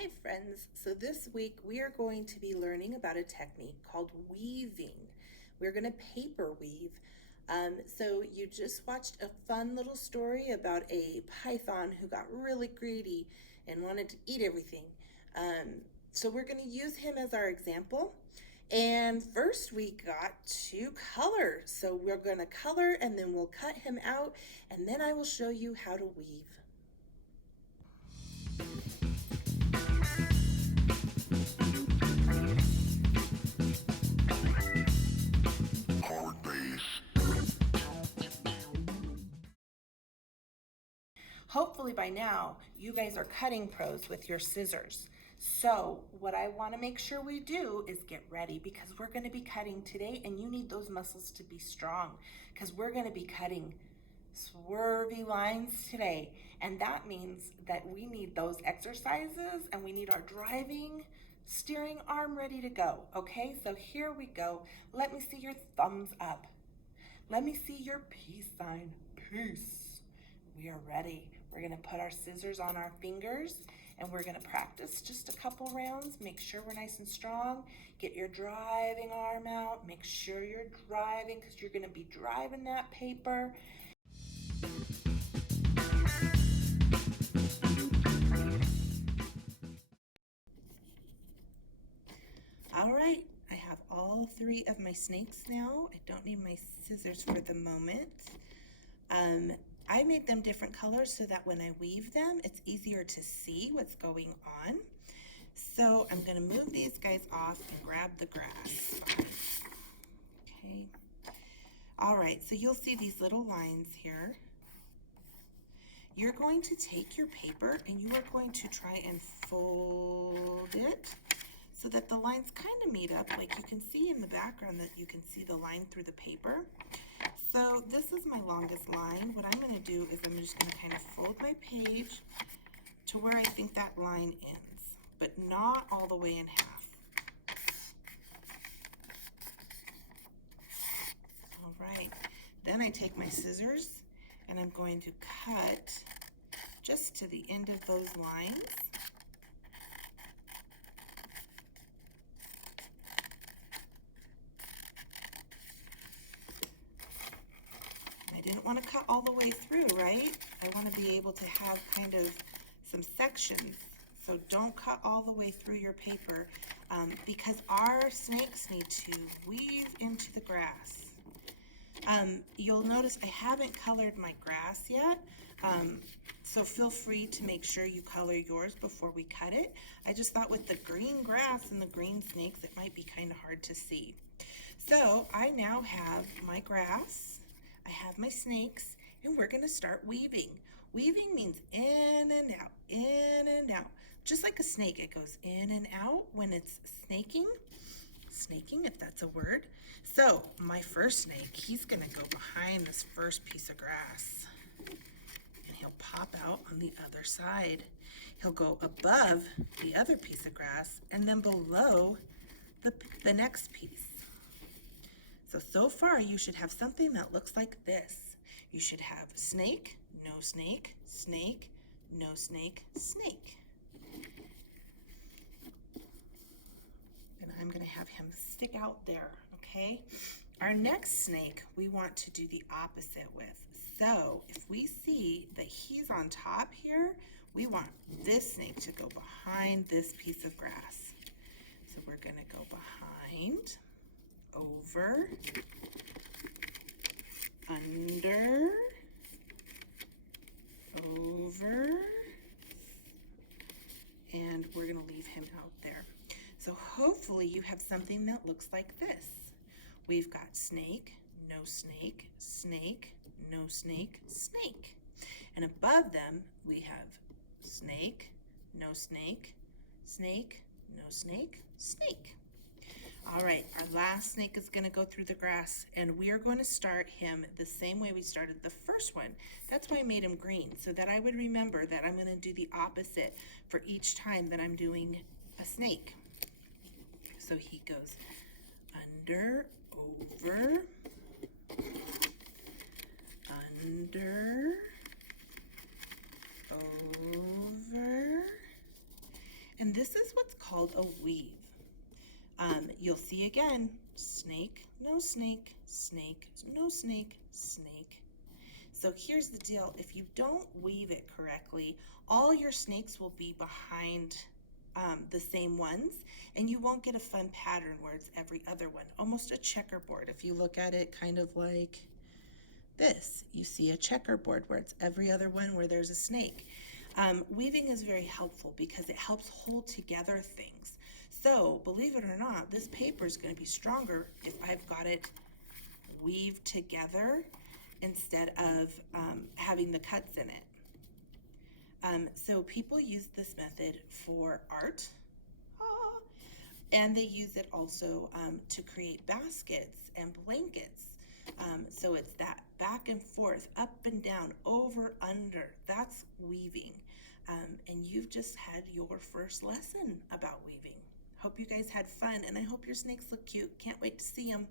Hi friends, so this week we are going to be learning about a technique called weaving. We're going to paper weave. So you just watched a fun little story about a python who got really greedy and wanted to eat everything. So we're going to use him as our example. And first we got to color. So we're going to color and then we'll cut him out and then I will show you how to weave. Hopefully by now, you guys are cutting pros with your scissors. So what I wanna make sure we do is get ready because we're gonna be cutting today and you need those muscles to be strong because we're gonna be cutting swervy lines today. And that means that we need those exercises and we need our driving steering arm ready to go. Okay, so here we go. Let me see your thumbs up. Let me see your peace sign. Peace. We are ready. We're gonna put our scissors on our fingers and we're gonna practice just a couple rounds. Make sure we're nice and strong. Get your driving arm out. Make sure you're driving because you're gonna be driving that paper. All right, I have all three of my snakes now. I don't need my scissors for the moment. I made them different colors so that when I weave them, it's easier to see what's going on. So I'm gonna move these guys off and grab the grass. Okay. All right, so you'll see these little lines here. You're going to take your paper and you are going to try and fold it so that the lines kind of meet up. Like you can see in the background that you can see the line through the paper. So this is my longest line. What I'm gonna do is I'm just gonna kind of fold my page to where I think that line ends, but not all the way in half. All right, then I take my scissors and I'm going to cut just to the end of those lines. I didn't want to cut all the way through, right? I want to be able to have kind of some sections. So don't cut all the way through your paper because our snakes need to weave into the grass. You'll notice I haven't colored my grass yet, so feel free to make sure you color yours before we cut it. I just thought with the green grass and the green snakes, it might be kind of hard to see. So I now have my grass, I have my snakes, and we're gonna start weaving. Weaving means in and out, in and out. Just like a snake, it goes in and out when it's snaking, if that's a word. So my first snake, he's gonna go behind this first piece of grass and he'll pop out on the other side. He'll go above the other piece of grass and then below the next piece. So far you should have something that looks like this. You should have snake, no snake, snake, no snake, snake. And I'm gonna have him stick out there, okay? Our next snake we want to do the opposite with. So if we see that he's on top here, we want this snake to go behind this piece of grass. So we're gonna go behind, over, under, over, and we're gonna leave him out there. So hopefully you have something that looks like this. We've got snake, no snake, snake, no snake, snake. And above them we have snake, no snake, snake, no snake, snake. All right, our last snake is gonna go through the grass and we are going to start him the same way we started the first one. That's why I made him green, so that I would remember that I'm gonna do the opposite for each time that I'm doing a snake. So he goes under, over, under, over, and And this is what's called a weave. You'll see again, snake, no snake, snake, no snake, snake. So here's the deal. If you don't weave it correctly, all your snakes will be behind the same ones, and you won't get a fun pattern where it's every other one, almost a checkerboard. If you look at it kind of like this, you see a checkerboard where it's every other one where there's a snake. Weaving is very helpful because it helps hold together things. So believe it or not, this paper is going to be stronger if I've got it weaved together instead of having the cuts in it. So people use this method for art, and they use it also to create baskets and blankets. So it's that back and forth, up and down, over, under. That's weaving. And you've just had your first lesson about weaving. Hope you guys had fun, and I hope your snakes look cute. Can't wait to see them.